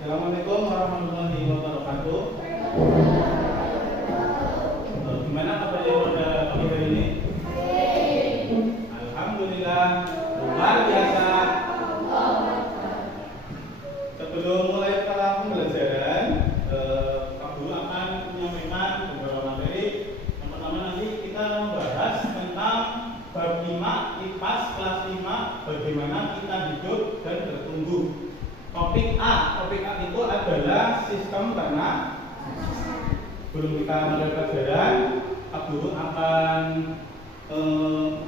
Assalamualaikum warahmatullahi wabarakatuh. Gimana kabarnya pada pagi hari ini? Alhamdulillah, luar biasa. Sebelum mulai pembelajaran, Pak Guru akan menyampaikan beberapa materi. Yang pertama nanti kita membahas tentang bab 5 IPAS kelas 5, bagaimana kita hidup dan bertumbuh. Topik A itu adalah sistem ternak. Sebelum kita mulai pelajaran, Pak Guru akan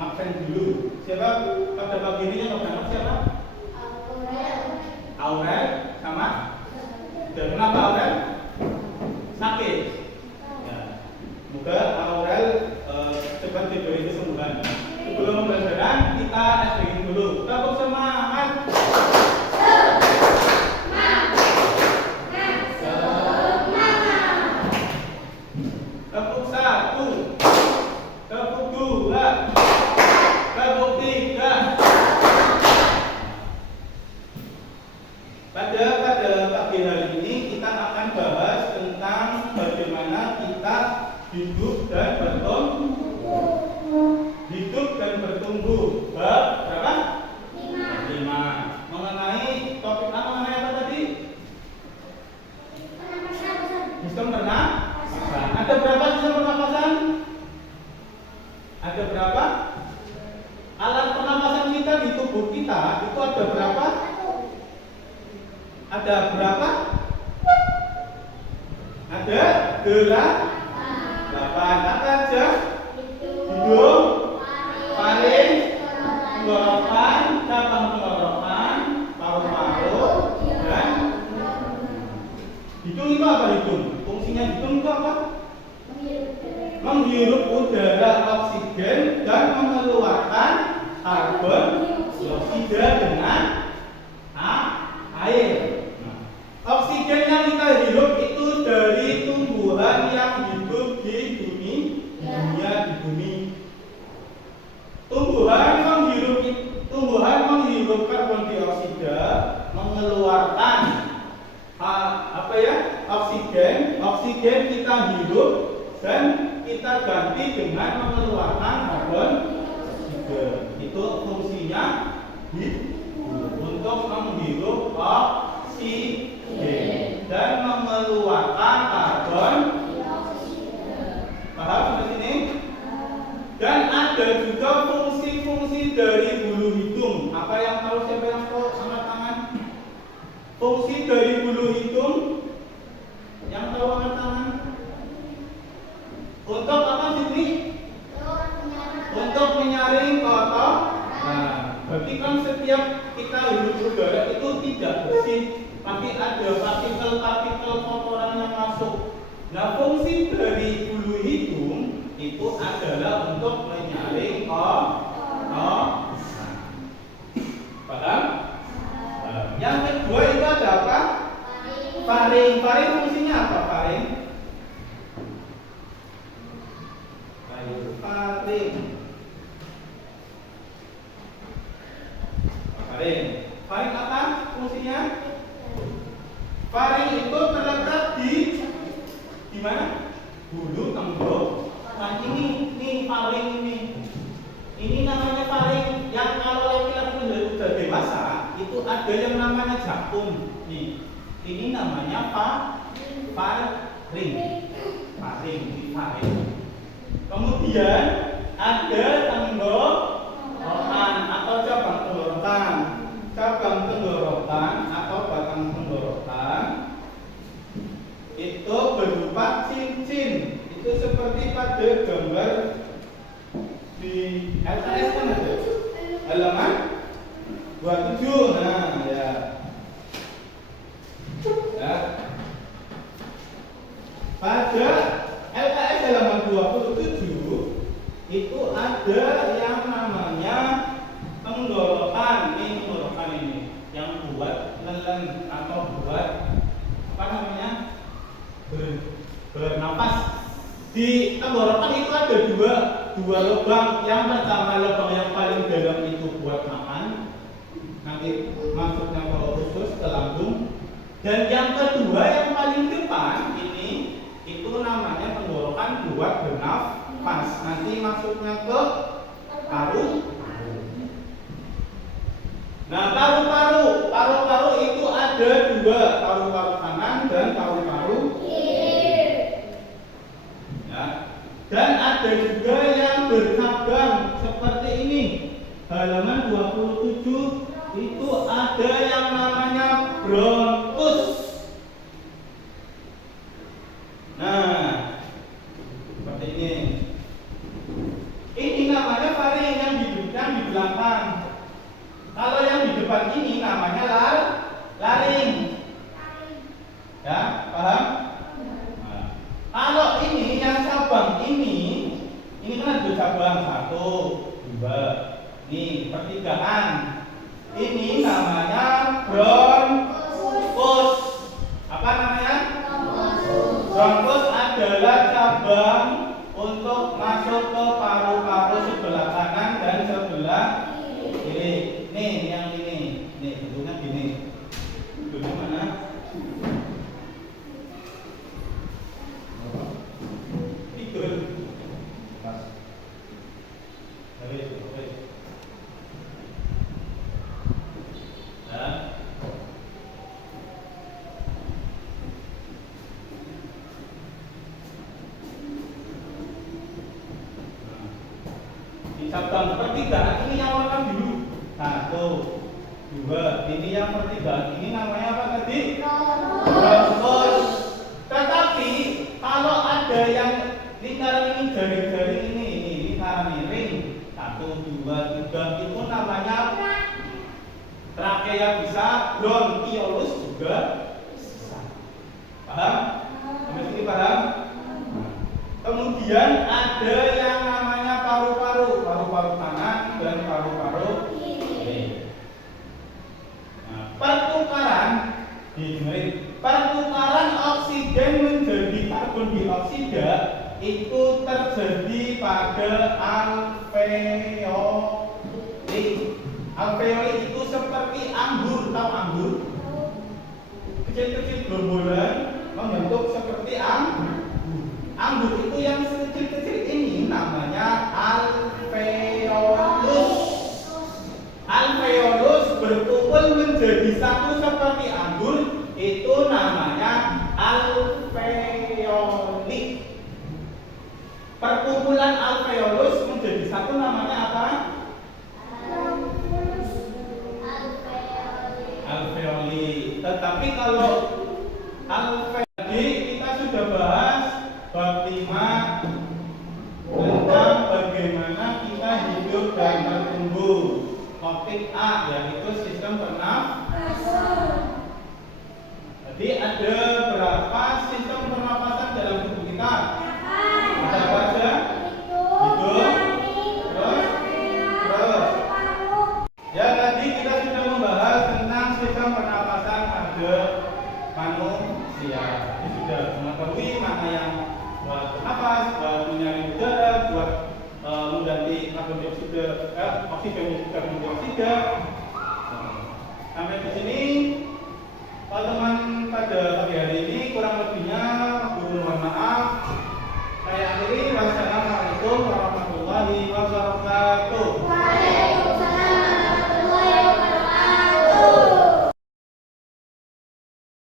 absen dulu. Siapa pada pagi ini yang berangkat siapa? Aurel sama? Dan kenapa Aurel? Sakit. Ya. Semoga Aurel cepat diberi kesembuhan. Sebelum pelajaran kita SPG dulu. Tepuk semangat. Tepuk 1, tepuk 2, tepuk 3. Pada pagi hari ini kita akan bahas tentang bagaimana kita hidup dan bertumbuh. Bab berapa? 5. Mengenai topik apa? Mengenai apa tadi? Sistem pernapasan. Ada berapa sistem pernapasan? Ada berapa? Alat pernapasan kita di tubuh kita itu ada berapa? Ada berapa? Ada 8. Apa aja? Hidung, faring, tenggorokan, cabang tenggorokan, paru-paru, dan hidung itu apa hidung? Fungsinya hidung itu apa? Menghirup udara oksigen dan mengeluarkan karbon dioksida dengan air. Oksigen yang kita hirup itu dari tumbuhan yang hidup di bumi. Tumbuhan menghirup karbon dioksida, mengeluarkan oksigen kita hirup dan kita ganti dengan mengeluarkan karbon dioksida. Itu fungsinya untuk menghirup oksigen dan mengeluarkan karbon dioksida. Paham sampai sini? Dan ada juga fungsi-fungsi dari bulu hidung. Apa yang tahu? Siapa yang tahu? Angkat tangan. Fungsi dari bulu hidung yang tahu angkat tangan. Untuk apa sini? Untuk menyaring kotoran. Nah, berarti kan setiap kita hirup udara itu tidak bersih, tapi ada partikel-partikel kotoran yang masuk. Nah, fungsi dari bulu hidung itu adalah untuk menyaring kotoran. Paham? Yang kedua itu ada apa? Faring. Faring fungsinya apa? Faring. Faring apa fungsinya? Faring itu terletak di mana? Bulu tenggorokan. Ini faring ini. Ini namanya faring. Yang kalau laki-laki sudah dewasa itu ada yang namanya jakum. Nih, ini namanya faring. Kemudian ada tenggorokan atau cabang tenggorokan. Cabang tenggorokan atau batang tenggorokan itu berupa cincin. Itu seperti pada gambar di LKS kan ada halaman 27. Nah, ya. Pada LKS halaman 27 itu ada yang namanya tenggorokan. Ini tenggorokan ini yang buat nelen atau buat apa namanya? Bernapas. Di tenggorokan itu ada dua lubang. Yang pertama lubang yang paling dalam itu buat makan. Nanti masuknya ke usus ke lambung. Dan yang kedua yang paling depan ini itu namanya tenggorokan buat bernafas. Nanti masuknya ke paru. Nah, paru-paru itu ada dua, paru-paru kanan dan paru-paru kiri. Ya. Dan ada juga yang bercabang seperti ini. Halaman 27 itu ada yang namanya bronkus. Nah, seperti ini. Ini namanya faring yang di belakang. Kalau yang di depan ini namanya laring. Ya, paham? Nah, kalau ini yang cabang ini kan ada cabang 1, 2. Nih, pertigaan. Ini namanya bronkus. Apa namanya? Bronkus adalah cabang untuk masuk ke paru-paru sebelah kanan dan sebelah kiri. Nih, yang ini. Nih, bentuknya gini. Bentuknya mana? Tidur. Pas. Oke. Nah. Di cabang pertigaan ini yang warna biru. 1, 2. Ini yang pertigaan ini namanya apa tadi? Bronkus. Tetapi kalau ada yang lingkaran ini, jaring-jaring ini lingkaran miring 1, 2, 3 itu namanya trakea bisa, bronkiolus juga bisa. Paham? Sampai sini paham? Kemudian ada yang namanya paru-paru kanan dan paru-paru kiri. Nah, pertukaran oksigen menjadi karbon dioksida itu terjadi pada alveoli. Alveoli itu seperti anggur, tahu anggur? Kecil-kecil gerombolan membentuk seperti anggur. Anggur itu yang kecil-kecil ini namanya alveolus. Alveolus berkumpul menjadi satu seperti anggur, itu namanya alveoli. Perkumpulan alveolus menjadi satu namanya apa? Alveoli. Tetapi kalau alveoli kita sudah bahas bab 5 tentang bagaimana kita hidup dan bertumbuh. Topik A yaitu sistem pernafasan. Jadi ada berapa sistem pernafasan dalam tubuh kita? Ada apa aja? Hidung, terus. Ya, tadi kita sudah membahas tentang sistem pernafasan pada manusia. Ini sudah mengetahui mana yang buat nafas, buat menyaring udara, buat mengganti karbon dioksida, oksigen karbon dioksida. Sampai di sini, teman-teman pada pagi